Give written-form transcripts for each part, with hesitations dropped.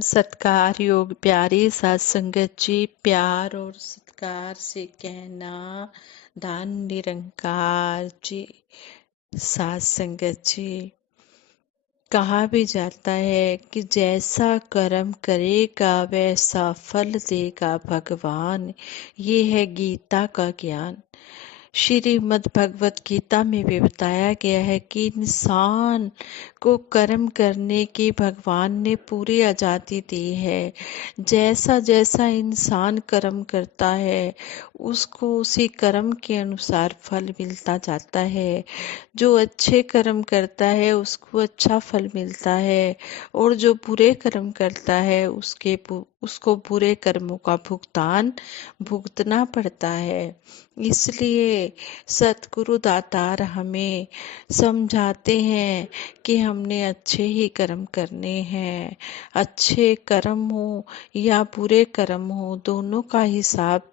सत्कार योग प्यारी साथ संगत जी, प्यार और सत्कार से कहना दान निरंकार जी। साथ संगत जी, कहा भी जाता है कि जैसा कर्म करेगा वैसा फल देगा भगवान। ये है गीता का ज्ञान। श्रीमद् भगवत गीता में भी बताया गया है कि इंसान को कर्म करने की भगवान ने पूरी आजादी दी है। जैसा जैसा इंसान कर्म करता है उसको उसी कर्म के अनुसार फल मिलता जाता है। जो अच्छे कर्म करता है उसको अच्छा फल मिलता है, और जो बुरे कर्म करता है उसको बुरे कर्मों का भुगतान भुगतना पड़ता है। इसलिए सतगुरु दातार हमें समझाते हैं कि हमने अच्छे ही कर्म करने हैं। अच्छे कर्म हो या बुरे कर्म हो, दोनों का हिसाब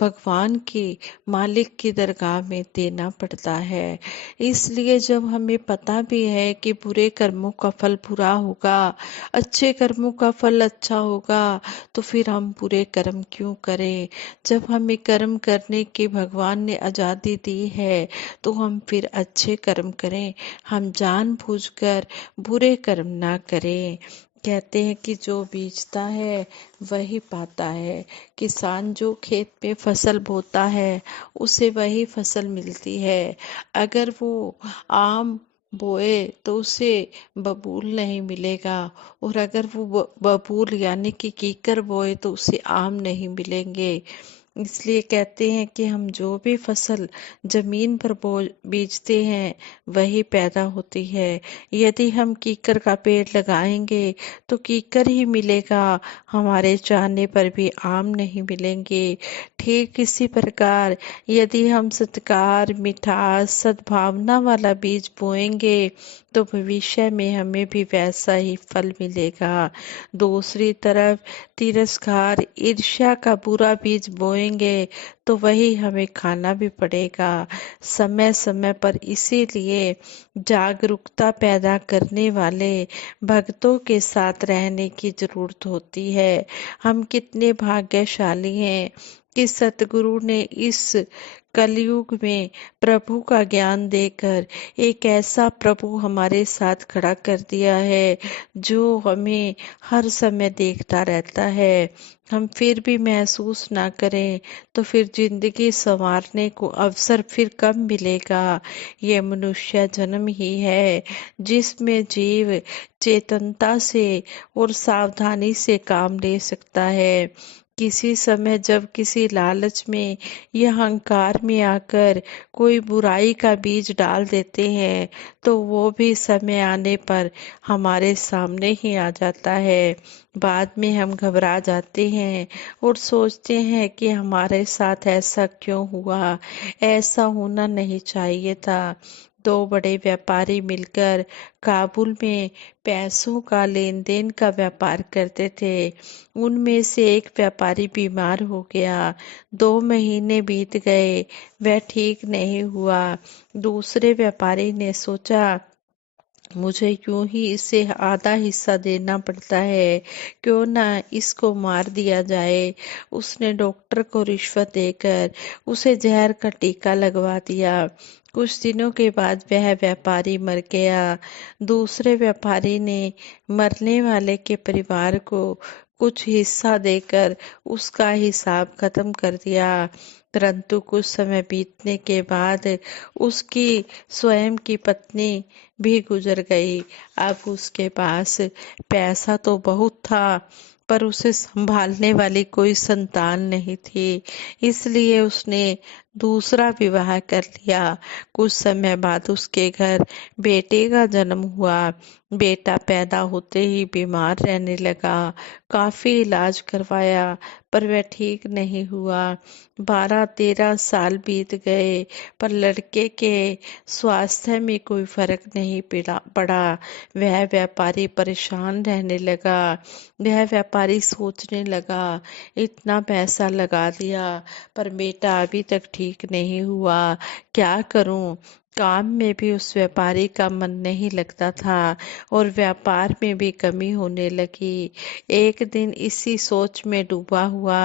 भगवान की मालिक की दरगाह में देना पड़ता है। इसलिए जब हमें पता भी है कि बुरे कर्मों का फल बुरा होगा, अच्छे कर्मों का फल अच्छा होगा, तो फिर हम बुरे कर्म क्यों करें। जब हमें कर्म करने की भगवान ने आजादी दी है तो हम फिर अच्छे कर्म करें, हम जानबूझकर बुरे कर्म ना करें। कहते हैं कि जो बीजता है वही पाता है। किसान जो खेत में फसल बोता है उसे वही फसल मिलती है। अगर वो आम बोए तो उसे बबूल नहीं मिलेगा, और अगर वो बबूल यानी कि कीकर बोए तो उसे आम नहीं मिलेंगे। इसलिए कहते हैं कि हम जो भी फसल जमीन पर बीजते हैं वही पैदा होती है। यदि हम कीकर का पेड़ लगाएंगे तो कीकर ही मिलेगा, हमारे चाहने पर भी आम नहीं मिलेंगे। ठीक इसी प्रकार यदि हम सत्कार, मिठास, सद्भावना वाला बीज बोएंगे तो भविष्य में हमें भी वैसा ही फल मिलेगा। दूसरी तरफ तिरस्कार, ईर्ष्या का बुरा बीज बोएंगे तो वही हमें खाना भी पड़ेगा समय समय पर। इसीलिए जागरूकता पैदा करने वाले भक्तों के साथ रहने की जरूरत होती है। हम कितने भाग्यशाली हैं कि सतगुरु ने इस कलयुग में प्रभु का ज्ञान देकर एक ऐसा प्रभु हमारे साथ खड़ा कर दिया है जो हमें हर समय देखता रहता है। हम फिर भी महसूस ना करें तो फिर जिंदगी संवारने को अवसर फिर कब मिलेगा। ये मनुष्य जन्म ही है जिसमें जीव चेतनता से और सावधानी से काम ले सकता है। किसी समय जब किसी लालच में या अहंकार में आकर कोई बुराई का बीज डाल देते हैं तो वो भी समय आने पर हमारे सामने ही आ जाता है। बाद में हम घबरा जाते हैं और सोचते हैं कि हमारे साथ ऐसा क्यों हुआ, ऐसा होना नहीं चाहिए था। दो बड़े व्यापारी मिलकर काबुल में पैसों का लेन देन का व्यापार करते थे। उनमें से एक व्यापारी बीमार हो गया। 2 महीने बीत गए, वह ठीक नहीं हुआ। दूसरे व्यापारी ने सोचा मुझे यूं ही इसे आधा हिस्सा देना पड़ता है, क्यों ना इसको मार दिया जाए। उसने डॉक्टर को रिश्वत देकर उसे जहर का टीका लगवा दिया। कुछ दिनों के बाद वह व्यापारी मर गया। दूसरे व्यापारी ने मरने वाले के परिवार को कुछ हिस्सा देकर उसका हिसाब खत्म कर दिया। परंतु कुछ समय बीतने के बाद उसकी स्वयं की पत्नी भी गुजर गई। अब उसके पास पैसा तो बहुत था पर उसे संभालने वाली कोई संतान नहीं थी। इसलिए उसने दूसरा विवाह कर लिया। कुछ समय बाद उसके घर बेटे का जन्म हुआ। बेटा पैदा होते ही बीमार रहने लगा। काफी इलाज करवाया पर वह ठीक नहीं हुआ। 12-13 साल बीत गए पर लड़के के स्वास्थ्य में कोई फर्क नहीं पड़ा। वह व्यापारी परेशान रहने लगा। वह व्यापारी सोचने लगा इतना पैसा लगा दिया पर बेटा अभी तक ठीक नहीं हुआ, क्या करूं। काम में भी उस व्यापारी का मन नहीं लगता था और व्यापार में भी कमी होने लगी। एक दिन इसी सोच में डूबा हुआ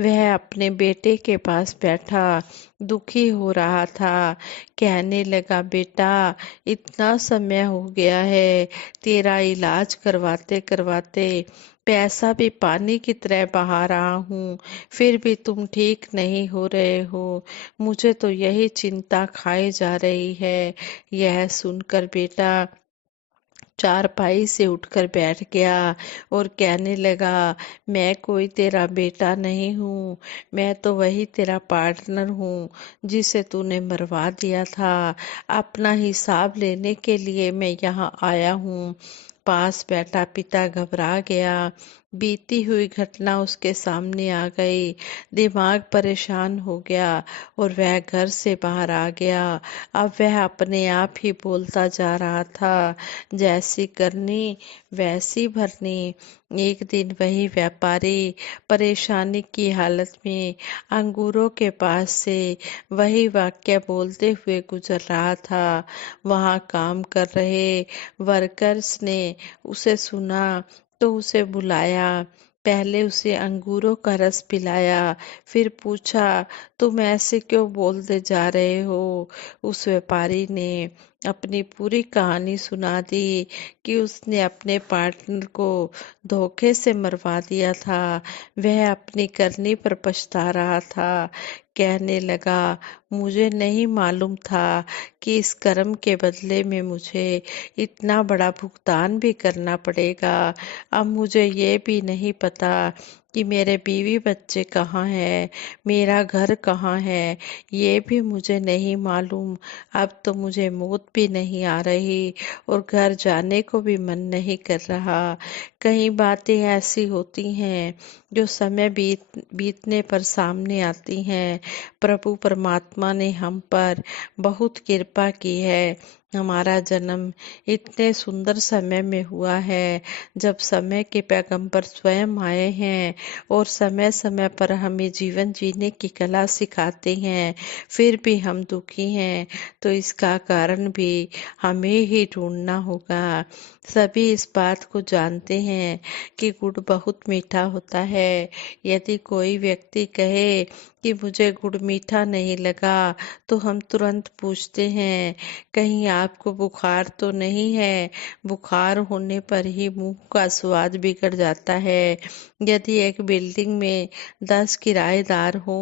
वह अपने बेटे के पास बैठा, दुखी हो रहा था। कहने लगा, बेटा, इतना समय हो गया है तेरा इलाज करवाते करवाते, पैसा भी पानी की तरह बहा रहा हूँ, फिर भी तुम ठीक नहीं हो रहे हो। मुझे तो यही चिंता खाए जा रही है। यह सुनकर बेटा चारपाई से उठकर बैठ गया और कहने लगा, मैं कोई तेरा बेटा नहीं हूँ, मैं तो वही तेरा पार्टनर हूँ जिसे तूने मरवा दिया था। अपना हिसाब लेने के लिए मैं यहाँ आया हूँ। पास बैठा पिता घबरा गया। बीती हुई घटना उसके सामने आ गई। दिमाग परेशान हो गया और वह घर से बाहर आ गया। अब वह अपने आप ही बोलता जा रहा था, जैसी करनी वैसी भरनी। एक दिन वही व्यापारी परेशानी की हालत में अंगूरों के पास से वही वाक्य बोलते हुए गुजर रहा था। वहां काम कर रहे वर्कर्स ने उसे सुना तो उसे बुलाया। पहले उसे अंगूरों का रस पिलाया, फिर पूछा, तुम ऐसे क्यों बोलते जा रहे हो। उस व्यापारी ने अपनी पूरी कहानी सुना दी कि उसने अपने पार्टनर को धोखे से मरवा दिया था। वह अपनी करनी पर पछता रहा था। कहने लगा, मुझे नहीं मालूम था कि इस कर्म के बदले में मुझे इतना बड़ा भुगतान भी करना पड़ेगा। अब मुझे ये भी नहीं पता कि मेरे बीवी बच्चे कहाँ हैं, मेरा घर कहाँ है, ये भी मुझे नहीं मालूम। अब तो मुझे मौत भी नहीं आ रही और घर जाने को भी मन नहीं कर रहा। कई बातें ऐसी होती हैं जो समय बीतने पर सामने आती हैं। प्रभु परमात्मा ने हम पर बहुत कृपा की है। हमारा जन्म इतने सुंदर समय में हुआ है जब समय के पैगंबर स्वयं आए हैं और समय समय पर हमें जीवन जीने की कला सिखाते हैं। फिर भी हम दुखी हैं, तो इसका कारण भी हमें ही ढूंढना होगा। सभी इस बात को जानते हैं कि गुड़ बहुत मीठा होता है। यदि कोई व्यक्ति कहे कि मुझे गुड़ मीठा नहीं लगा, तो हम तुरंत पूछते हैं, कहीं आपको बुखार तो नहीं है। बुखार होने पर ही मुंह का स्वाद बिगड़ जाता है। यदि एक बिल्डिंग में 10 किराएदार हो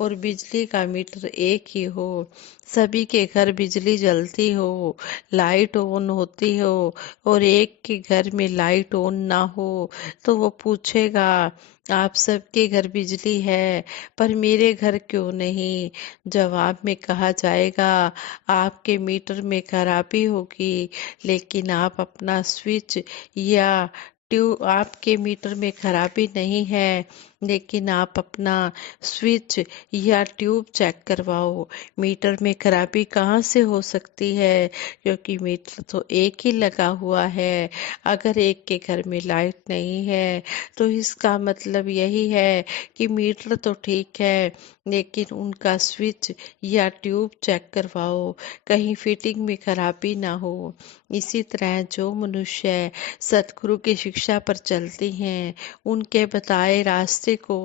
और बिजली का मीटर एक ही हो, सभी के घर बिजली जलती हो, लाइट ऑन होती हो और एक के घर में लाइट ऑन ना हो, तो वो पूछेगा, आप सबके घर बिजली है पर मेरे घर क्यों नहीं। जवाब में कहा जाएगा, आपके मीटर में खराबी होगी, लेकिन आप अपना स्विच या ट्यूब, आपके मीटर में खराबी नहीं है लेकिन आप अपना स्विच या ट्यूब चेक करवाओ। मीटर में खराबी कहाँ से हो सकती है, क्योंकि मीटर तो एक ही लगा हुआ है। अगर एक के घर में लाइट नहीं है तो इसका मतलब यही है कि मीटर तो ठीक है लेकिन उनका स्विच या ट्यूब चेक करवाओ, कहीं फिटिंग में खराबी ना हो। इसी तरह जो मनुष्य सतगुरु की शिक्षा पर चलते हैं, उनके बताए रास्ते को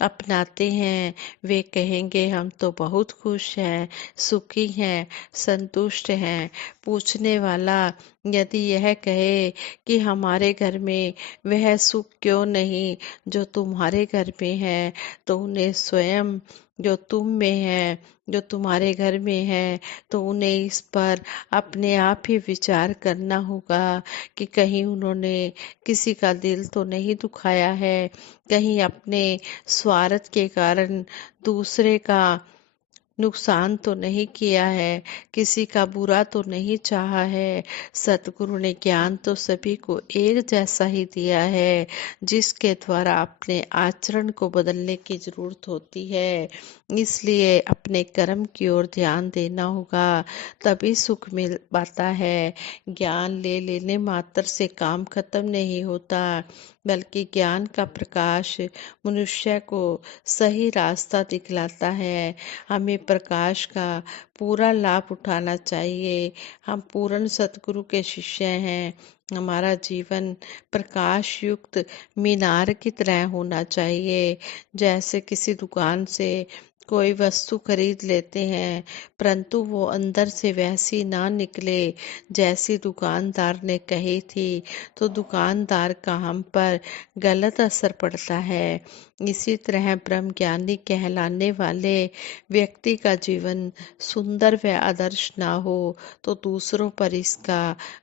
अपनाते हैं, वे कहेंगे हम तो बहुत खुश हैं, सुखी हैं, संतुष्ट हैं। पूछने वाला यदि यह कहे कि हमारे घर में वह सुख क्यों नहीं जो तुम्हारे घर में है, तो उन्हें स्वयं जो तुम में है, जो तुम्हारे घर में है, तो उन्हें इस पर अपने आप ही विचार करना होगा कि कहीं उन्होंने किसी का दिल तो नहीं दुखाया है, कहीं अपने स्वार्थ के कारण दूसरे का नुकसान तो नहीं किया है, किसी का बुरा तो नहीं चाहा है। सतगुरु ने ज्ञान तो सभी को एक जैसा ही दिया है, जिसके द्वारा अपने आचरण को बदलने की जरूरत होती है। इसलिए अपने कर्म की ओर ध्यान देना होगा, तभी सुख मिल पाता है। ज्ञान ले लेने मात्र से काम खत्म नहीं होता। बल्कि ज्ञान का प्रकाश मनुष्य को सही रास्ता दिखलाता है। हमें प्रकाश का पूरा लाभ उठाना चाहिए। हम पूर्ण सतगुरु के शिष्य हैं। हमारा जीवन प्रकाश युक्त मीनार की तरह होना चाहिए। जैसे किसी दुकान से कोई वस्तु खरीद लेते हैं, परंतु वो अंदर से वैसी ना निकले जैसी दुकानदार ने कही थी, तो दुकानदार का हम पर गलत असर पड़ता है। इसी तरह ब्रह्मज्ञानी कहलाने वाले व्यक्ति का जीवन सुंदर व आदर्श ना हो तो दूसरों पर इसका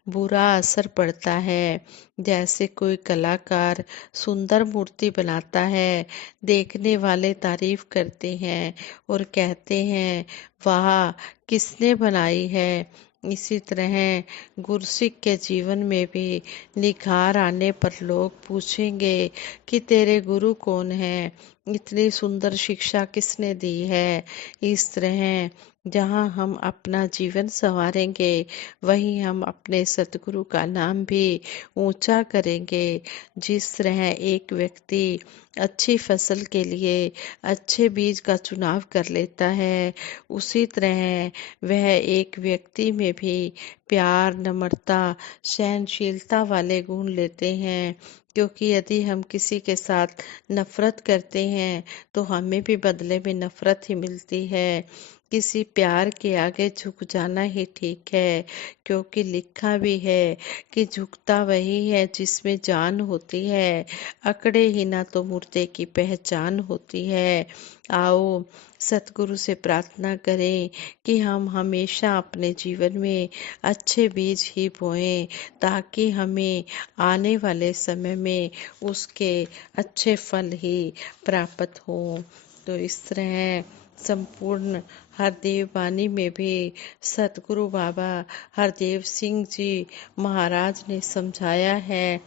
बुरा असर पड़ता है। जैसे कोई कलाकार सुंदर मूर्ति बनाता है, देखने वाले तारीफ करते हैं और कहते हैं, वाह, किसने बनाई है। इसी तरह गुरसिक के जीवन में भी निखार आने पर लोग पूछेंगे कि तेरे गुरु कौन है, इतनी सुंदर शिक्षा किसने दी है। इस तरह जहाँ हम अपना जीवन संवारेंगे, वहीं हम अपने सतगुरु का नाम भी ऊंचा करेंगे। जिस तरह एक व्यक्ति अच्छी फसल के लिए अच्छे बीज का चुनाव कर लेता है, उसी तरह वह एक व्यक्ति में भी प्यार, नम्रता, सहनशीलता वाले गुण लेते हैं। क्योंकि यदि हम किसी के साथ नफरत करते हैं तो हमें भी बदले में नफरत ही मिलती है। किसी प्यार के आगे झुक जाना ही ठीक है, क्योंकि लिखा भी है कि झुकता वही है जिसमें जान होती है, अकड़े ही ना तो मुर्दे की पहचान होती है। आओ सतगुरु से प्रार्थना करें कि हम हमेशा अपने जीवन में अच्छे बीज ही बोएं, ताकि हमें आने वाले समय में उसके अच्छे फल ही प्राप्त हों। तो इस तरह संपूर्ण हरदेव वाणी में भी सतगुरु बाबा हरदेव सिंह जी महाराज ने समझाया है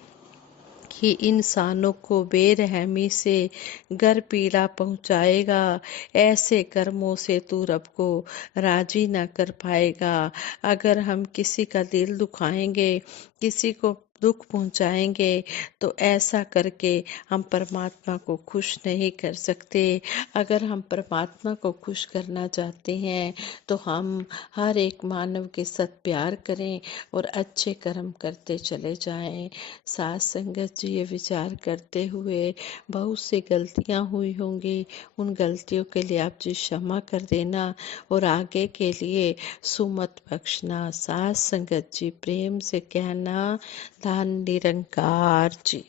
कि इंसानों को बेरहमी से गर पीड़ा पहुंचाएगा, ऐसे कर्मों से तू रब को राजी न कर पाएगा। अगर हम किसी का दिल दुखाएंगे, किसी को दुख पहुंचाएंगे, तो ऐसा करके हम परमात्मा को खुश नहीं कर सकते। अगर हम परमात्मा को खुश करना चाहते हैं तो हम हर एक मानव के साथ प्यार करें और अच्छे कर्म करते चले जाएं। साथ संगत जी, ये विचार करते हुए बहुत सी गलतियां हुई होंगी, उन गलतियों के लिए आप जी क्षमा कर देना और आगे के लिए सुमत बख्शना। साथ संगत जी, प्रेम से कहना, धन निरंकार जी।